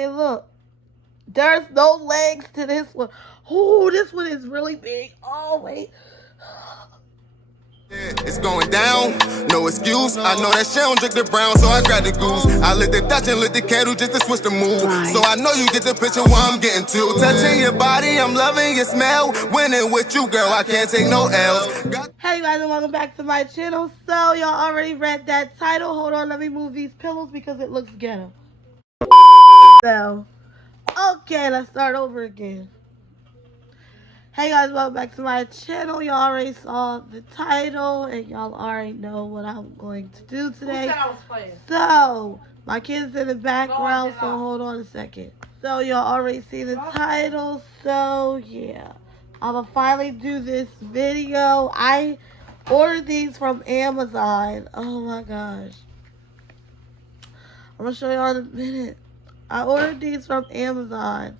Okay, look. There's no legs to this one. Oh, this one is really big. Oh, wait. It's going down, no excuse. I know that she don't drink the brown, so I grab the goose. I lit the Dutch and lit the candle just to switch the mood. So I know you get the picture where I'm getting to. Touching your body, I'm loving your smell. Winning with you, girl, I can't take no L's. Hey guys, and welcome back to my channel. So y'all already read that title. Hold on, let me move these pillows because it looks ghetto. So, okay, let's start over again. Hey guys, welcome back to my channel. Y'all already saw the title and y'all already know what I'm going to do today. Who said I was playing? So, my kids in the background, so hold on a second. So y'all already see the title, so yeah. I'm gonna finally do this video. I ordered these from Amazon. Oh my gosh. I'm gonna show y'all in a minute. I ordered these from Amazon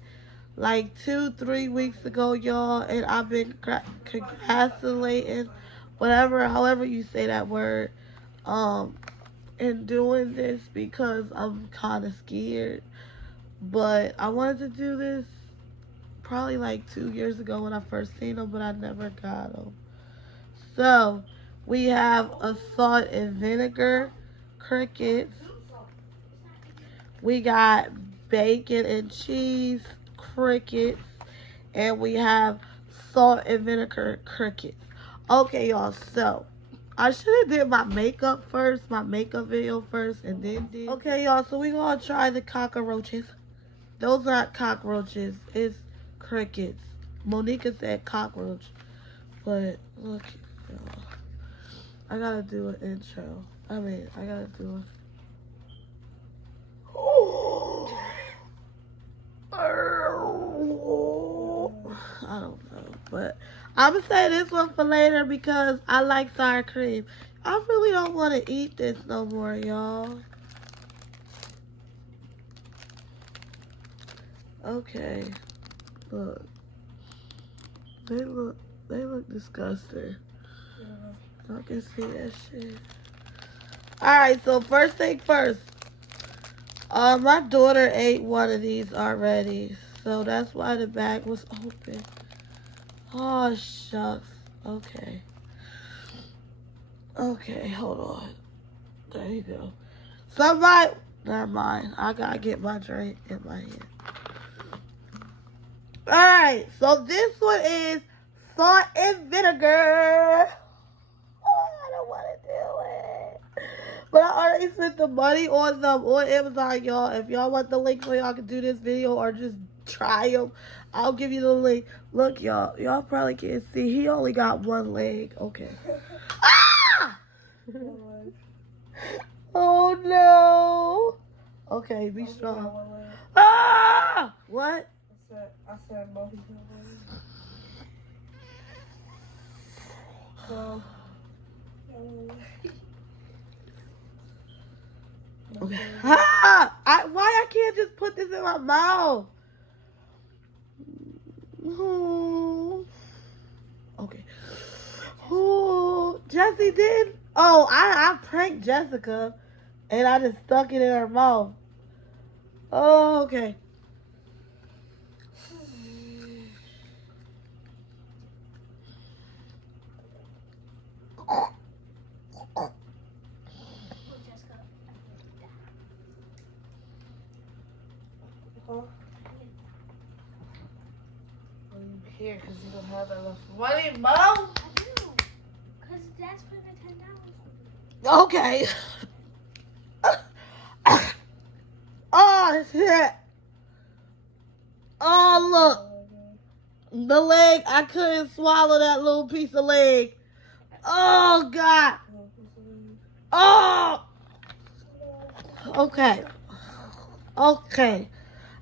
like 2-3 weeks ago, y'all, and I've been procrastinating, however you say that word, in doing this because I'm kind of scared. But I wanted to do this probably like 2 years ago when I first seen them, but I never got them. So we have a salt and vinegar crickets. We got bacon and cheese crickets, and we have salt and vinegar crickets. Okay, y'all, so I should have did my makeup first, my makeup video first, and then did. Okay, y'all, so we gonna try the cockroaches. Those aren't cockroaches, it's crickets. Monica said cockroach, but look, y'all, I gotta do an intro. I gotta do a I don't know, but I'm gonna say this one for later because I like sour cream. I really don't want to eat this no more, y'all. Okay, look. They look disgusting. Yeah. I can see that shit. Alright, so first thing first. My daughter ate one of these already, so that's why the bag was open. Oh, shucks. Okay. Okay, hold on. There you go. Somebody, never mind. I gotta get my drink in my hand. Alright, so this one is salt and vinegar. Oh, I don't want to do it. But I already spent the money on them on Amazon, y'all. If y'all want the link so y'all can do this video or just try them, I'll give you the link. Look, y'all. Y'all probably can't see. He only got one leg. Okay. Ah! Oh, no. Okay, be strong. Ah! What? I said both of them. Okay. Ah! Why I can't just put this in my mouth? Oh. Okay. Oh, Jessie did. Oh, I pranked Jessica, and I just stuck it in her mouth. Oh, okay. Here, because you don't have enough money, Mom. I do. Because Dad's putting the $10 on me. Okay. Oh, shit. Oh, look. The leg. I couldn't swallow that little piece of leg. Oh, God. Oh. Okay. Okay.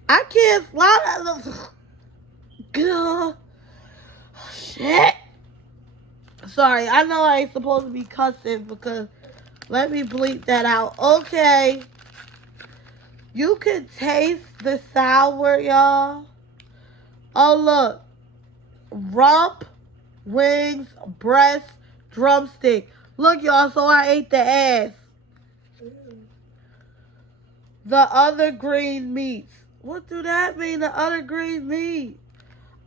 I can't swallow that little... God. Shit. Sorry, I know I ain't supposed to be cussing because let me bleep that out. Okay. You can taste the sour, y'all. Oh, look. Rump, wings, breast, drumstick. Look, y'all, so I ate the ass. The other green meats. What do that mean? The other green meat.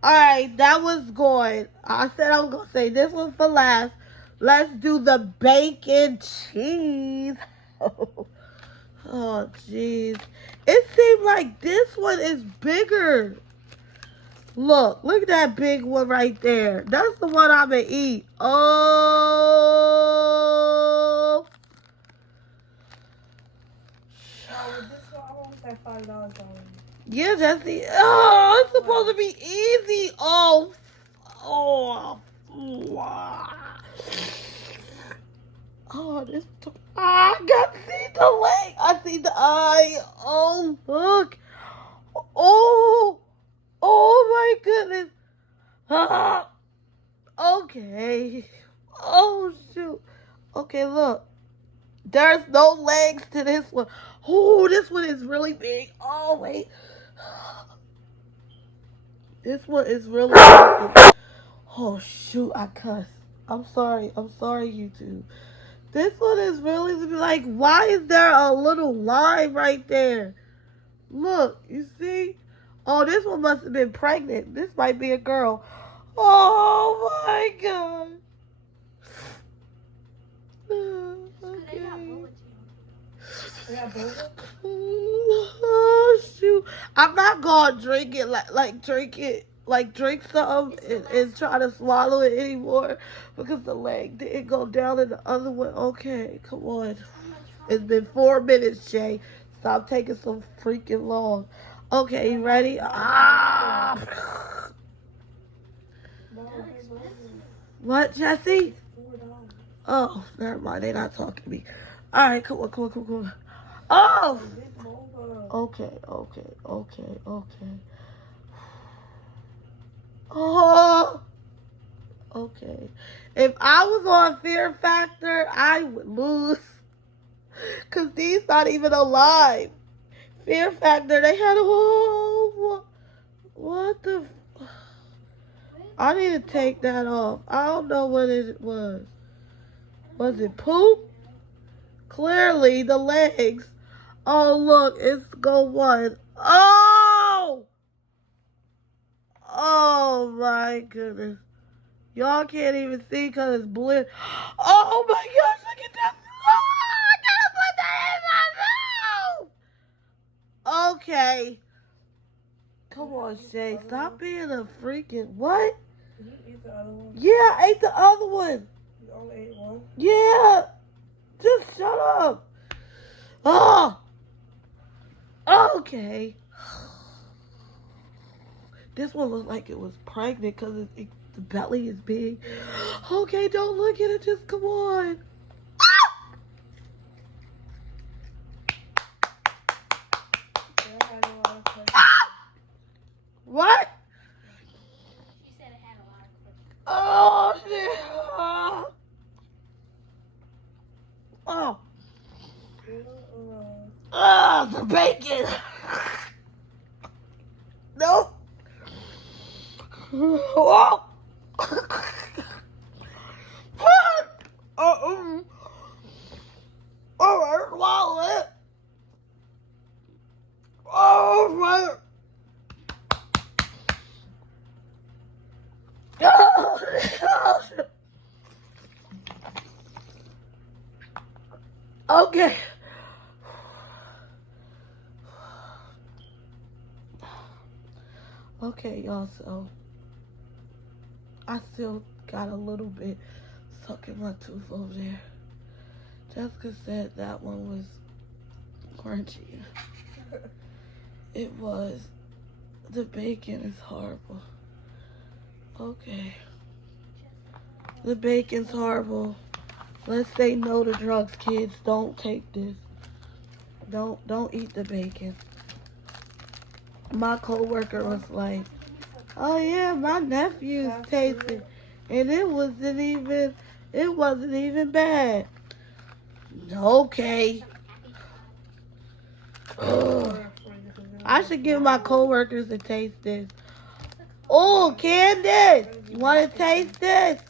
Alright, that was good. I said I was going to say this one for last. Let's do the bacon cheese. Oh, jeez. It seems like this one is bigger. Look at that big one right there. That's the one I'm going to eat. Oh. No, with this one, I almost had $5 already. Yeah, Jesse. Oh, it's supposed to be easy. Oh. Oh, this. I got to see the leg. I see the eye. Oh, look. Oh my goodness. Ah, okay. Oh, shoot. Okay, look. There's no legs to this one. Oh, this one is really big. Oh, wait. This one is really big. Oh, shoot. I cussed. I'm sorry, YouTube. This one is really like, why is there a little line right there? Look, you see? Oh, this one must have been pregnant. This might be a girl. Oh my God. Okay. Oh shoot. I'm not gonna drink it drink something and try to swallow it anymore because the leg didn't go down in the other one. Okay, come on. It's been 4 minutes, Jay. Stop taking so freaking long. Okay, you ready? Ah! What, Jesse? Oh, never mind. They're not talking to me. All right, come on. Oh! Okay. Oh! Okay. If I was on Fear Factor, I would lose. Because these not even alive. Fear Factor, they had a whole... What the... I need to take that off. I don't know what it was. Was it poop? Clearly, the legs. Oh, look, it's go one. Oh! Oh, my goodness. Y'all can't even see because it's blue. Oh, my gosh, look at that. Oh, I gotta put that in my mouth. Okay. Come on, Shay. Stop being a freaking... What? Did you eat the other one? Yeah, I ate the other one. You only ate one? Yeah. Just shut up. Oh. Okay. This one looked like it was pregnant because the belly is big. Okay, don't look at it. Just come on. What? She said it had a lot of questions. Oh, shit. Oh. The bacon. Nope. Oh. All right, swallow it. All right. Okay. Okay, y'all, so I still got a little bit stuck in my tooth over there. Jessica said that one was crunchy. It was. The bacon is horrible. Okay. The bacon's horrible. Let's say no to drugs, kids. Don't take this. Don't eat the bacon. My coworker was like, "Oh yeah, my nephews tasted, and it wasn't even bad." Okay. Ugh. I should give my coworkers a taste this. Oh, Candace, you want to taste this?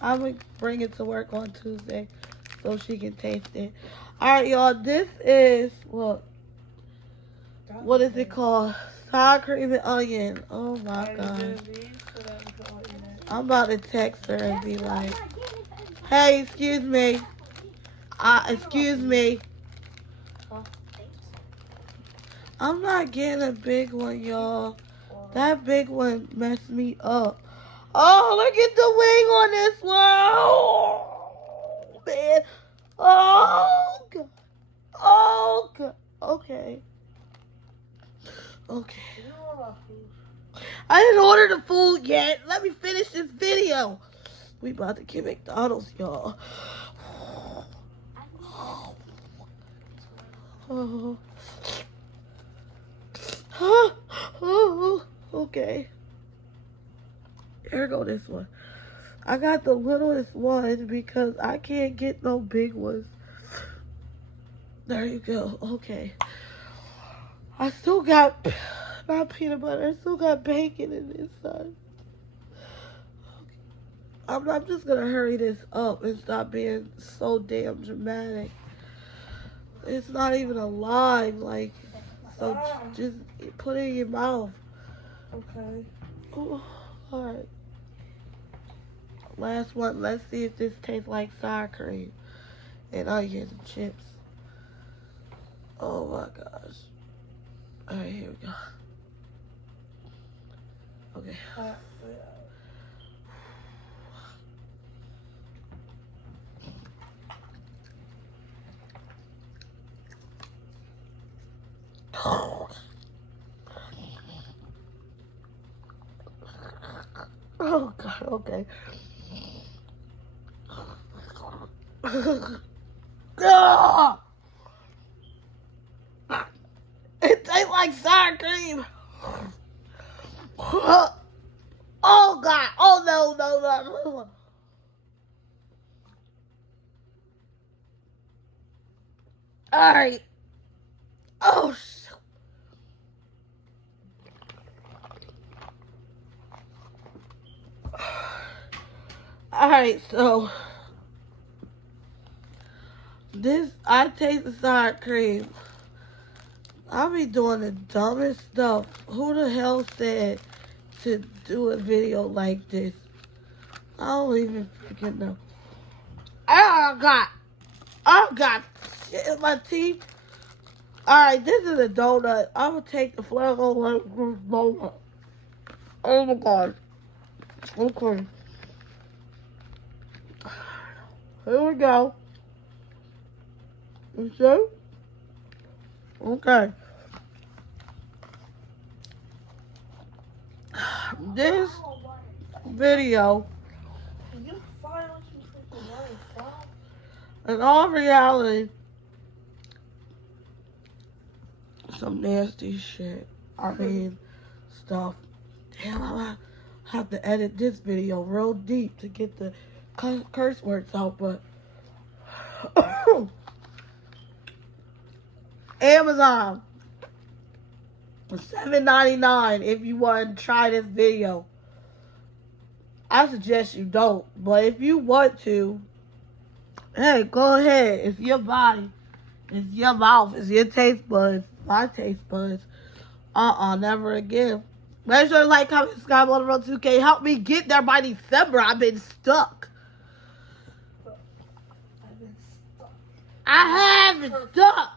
I'm going to bring it to work on Tuesday so she can taste it. All right, y'all, this is, look. what is it called? Sour cream and onion. Oh my god. I'm about to text her and be like, hey, excuse me. Excuse me. I'm not getting a big one, y'all. That big one messed me up. Oh, look at the wing on this one. Oh, man. Oh, God. Oh, God. Okay. Okay. I didn't order the food yet. Let me finish this video. We about to get McDonald's, y'all. Oh. Oh. Okay. Here go this one. I got the littlest one because I can't get no big ones. There you go. Okay. I still got, not peanut butter, I still got bacon in this side. Okay. I'm just going to hurry this up and stop being so damn dramatic. It's not even a line, like, so just put it in your mouth. Okay. Oh, all right. Last one. Let's see if this tastes like sour cream and onions and chips. Oh my gosh. All right, here we go. Okay. Oh God. Okay. Ah! It tastes like sour cream. Oh God. Oh no. All right. Oh shit. All right, so I taste the sour cream. I be doing the dumbest stuff. Who the hell said to do a video like this? I don't even freaking know. I got shit in my teeth. Alright, this is a donut. I'm gonna take the flag over this donut. Oh my god. Okay. Here we go. You see? Okay. This video, in all reality, some nasty shit. I mean, stuff. Damn, I have to edit this video real deep to get the curse words out, but Amazon for $7.99 if you want to try this video. I suggest you don't, but if you want to, hey, go ahead. It's your body, it's your mouth, it's your taste buds, my taste buds. Never again. Make sure to like, comment, subscribe on the road 2K. Help me get there by December. I've been stuck. I have been stuck.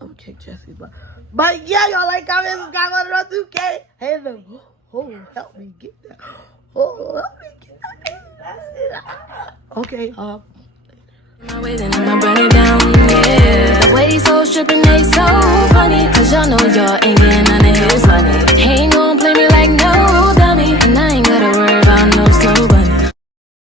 I'm gonna kick Jesse's butt. But yeah, y'all like, comment, subscribe on the road 2K. Hey, help me get there. Oh, help me get there. Okay, My way, then I'ma burn it down, yeah. The way these hoes tripping, they so funny. Cause y'all know y'all ain't getting none of his money. Ain't no